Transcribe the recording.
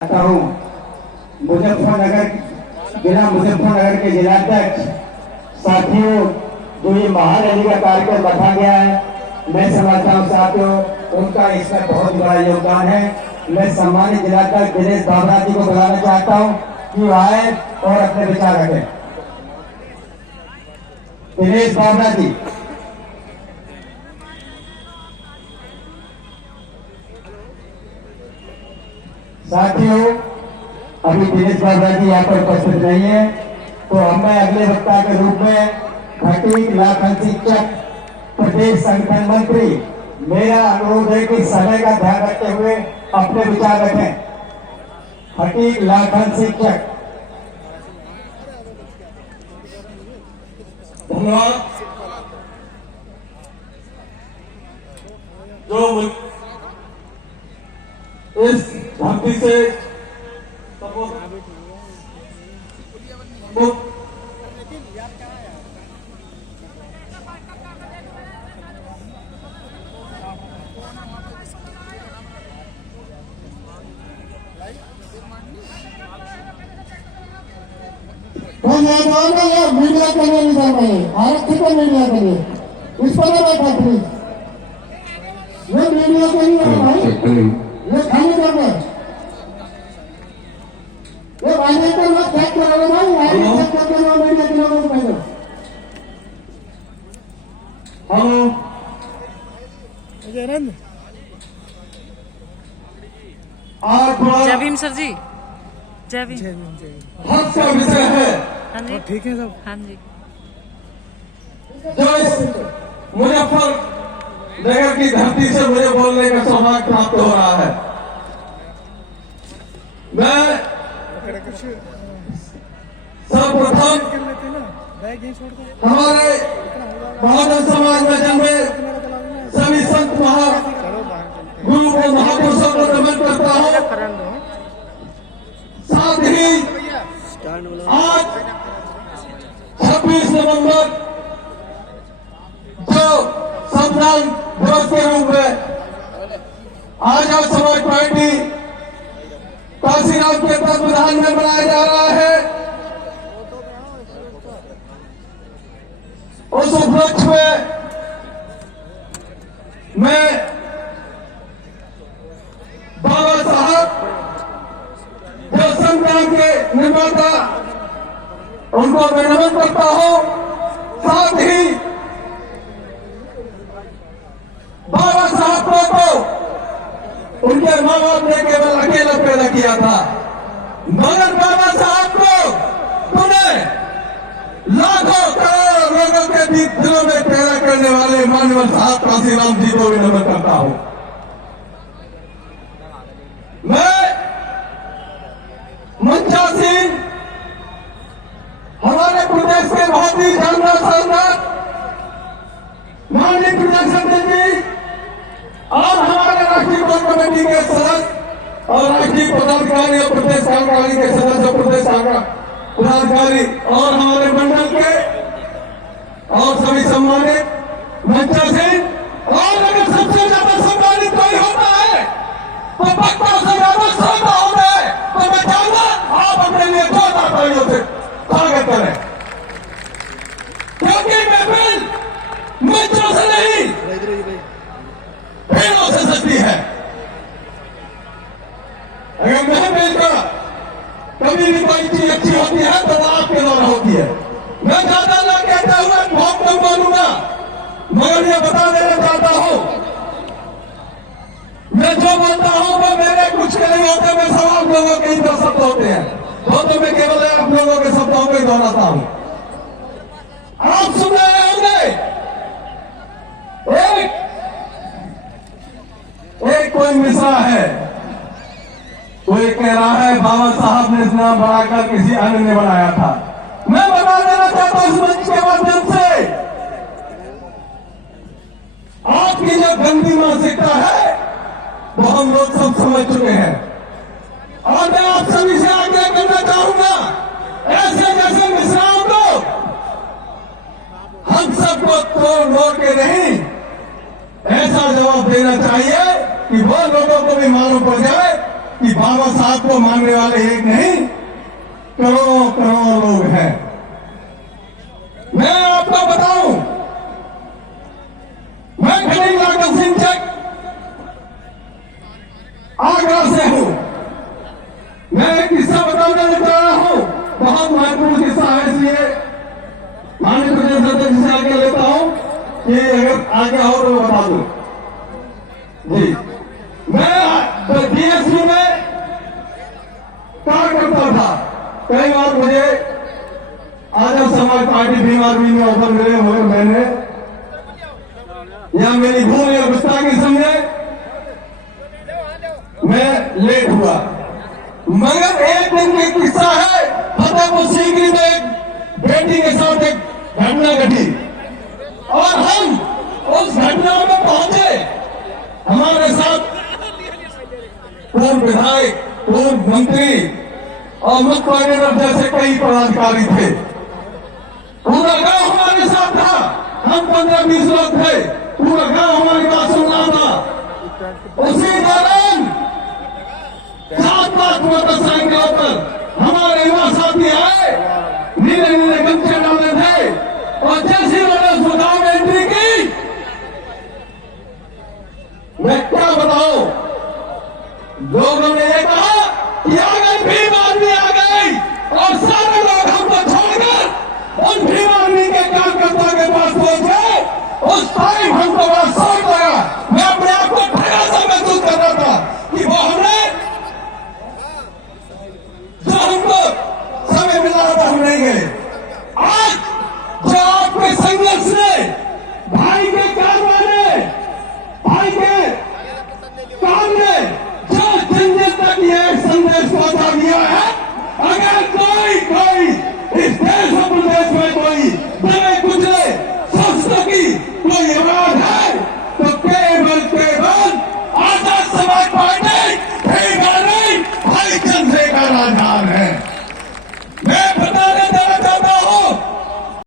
हूँ मुजफ्फरनगर जिला मुजफ्फरनगर के जिलाध्यक्ष साथियों, जो ये महारैली का कार्यक्रम रखा गया है, मैं समझता हूँ साथियों उनका इसमें बहुत बड़ा योगदान है। मैं सम्मानित जिलाध्यक्ष दिनेश बाबरा जी को बुलाना चाहता हूँ कि वो आए और अपने विचार रखें। दिनेश बाबरा जी। साथियों, अभी दिनेश बाबरा जी यहाँ पर उपस्थित नहीं है, तो हमें अगले वक्ता के रूप में खटीक लाखन शिक्षक प्रदेश संगठन मंत्री, मेरा अनुरोध है कि समय का ध्यान रखते हुए अपने विचार रखें। खटीक लाखन शिक्षक। धन्यवाद। जो इस धरती से मीडिया के लिए निकल रहे हैं, आरक्षित मीडिया के लिए इस पर बैठा प्लीज, ये मीडिया के लिए है भाई, ये खाली कर दे, ये वायरस का मत चेक करो भाई, वायरस चेक करके लो मीडिया के लोगों को भेजो। हेलो जय भीम सर जी। जय भीम। हर्ष का विषय है। हाँ जी, ठीक है सब। हाँ जी। जो इस मुजफ्फरनगर की धरती से मुझे बोलने का सौभाग्य प्राप्त हो रहा है, मैं सर्वप्रथम हमारे बहुजन समाज में जन्मे सभी संत गुरु को महापुरुषों को नमन करता हूँ। साथ ही आज 26 नवंबर जो संविधान दिवस के रूप में आजाद समाज पार्टी काशीराम के तत्वावधान में मनाया जा रहा है, उस उपलक्ष्य में मैं बाबा साहब जो संविधान के निर्माता उनको मैं नमन करता हूं। साथ ही बाबा साहब को तो उनके माँ बाप ने केवल अकेला पैदा किया था, मगर बाबा साहब को उन्हें लाखों करोड़ों लोगों के बीच दिलों में पैदा करने वाले मानव साहब काशीराम जी को भी नमन करता हूं। मैं मंचासीन हमारे प्रदेश के बहुत ही जानदार सांसद माननीय प्रदेश अध्यक्ष जी और हमारे राष्ट्रीय कोर कमेटी के सदस्य और राष्ट्रीय पदाधिकारी और प्रदेश कार्यकारिणी के सदस्य, प्रदेश पदाधिकारी और हमारे मंडल के और सभी सम्मानित मंचासीन, और अगर सबसे ज्यादा सम्मानित कोई होता है तो भक्तों से ज्यादा श्रद्धा होता है, तो मैं चाहूंगा आप अपने लिए दो तालियों से स्वागत करें, क्योंकि महफिल मंचों से नहीं पेड़ों से सजती है। अगर महफिल का कभी भी कोई चीज अच्छी होती है तो आपके द्वारा होती है। मैं ज्यादा ना कहता हुआ बहुत कम बोलूंगा, मगर ये बता देना चाहता हूं, मैं जो बोलता हूं वो मेरे कुछ के नहीं होते, मैं सब आप लोगों के ही शब्द होते हैं, तो मैं केवल आप लोगों के शब्दों को ही दोहराता हूं। आप सुन रहे होंगे एक कोई मिसरा है, कोई कह रहा है बाबा साहब ने इतना बनाकर किसी अन्य ने बनाया था। मैं बता देना चाहता हूं इस मंच के माध्यम से, आपकी जो गंदी मानसिकता है वो हम लोग सब समझ चुके हैं, और मैं आप सभी से आग्रह करना चाहूंगा, ऐसे जैसे मिश्राओं को हम सबको तोड़ के नहीं, ऐसा जवाब देना चाहिए कि वो लोगों को भी मालूम पड़ जाए कि बाबा साहब को मानने वाले एक नहीं करोड़ों करोड़ों लोग हैं। मैं आपको बताऊं, मैं खलील सिंह चक आगरा से हूं। मैं एक किस्सा बताने जा रहा हूं, बहुत महत्वपूर्ण किस्सा है, इसलिए माननीय प्रदेश अध्यक्ष से आगे लेता हूं कि अगर आगे हो तो बता दूं। जी, मैं डीएसपी में काम करता था। कई बार मुझे आजाद समाज पार्टी भीम आर्मी में ऑफर मिले, मगर मैंने या मेरी भूल या गुस्ताखी समझे मैं लेट हुआ। मगर एक दिन की किस्सा है, फतेहपुर सीकरी में एक बेटी के साथ एक घटना घटी और हम उस घटना में पहुंचे। हमारे साथ पूर्व विधायक, पूर्व मंत्री और मुख्य मैनेजर जैसे कई पदाधिकारी थे। पूरा गांव हमारे साथ था, हम 15-20 लोग थे। पूरा गांव हमारी बात सुन रहा था। उसी दौरान 7 मोटरसाइकिलों पर हमारे युवा साथी आए, नीले नीले गमछे डाले थे और जैसी उन्होंने उस गांव में एंट्री की, मैं क्या बताऊं, लोगों ने ये कहा कि आ गई भीम आर्मी आ गई, और सारे लोग हमको छोड़कर उन भीम आर्मी के कार्यकर्ताओं के पास पहुंचे। उस टाइम हमको बड़ा शौक लगा, मैं अपने आप को ठगा सा महसूस कर रहा था कि वो हमने जो हमको समय मिला था हम नहीं गए।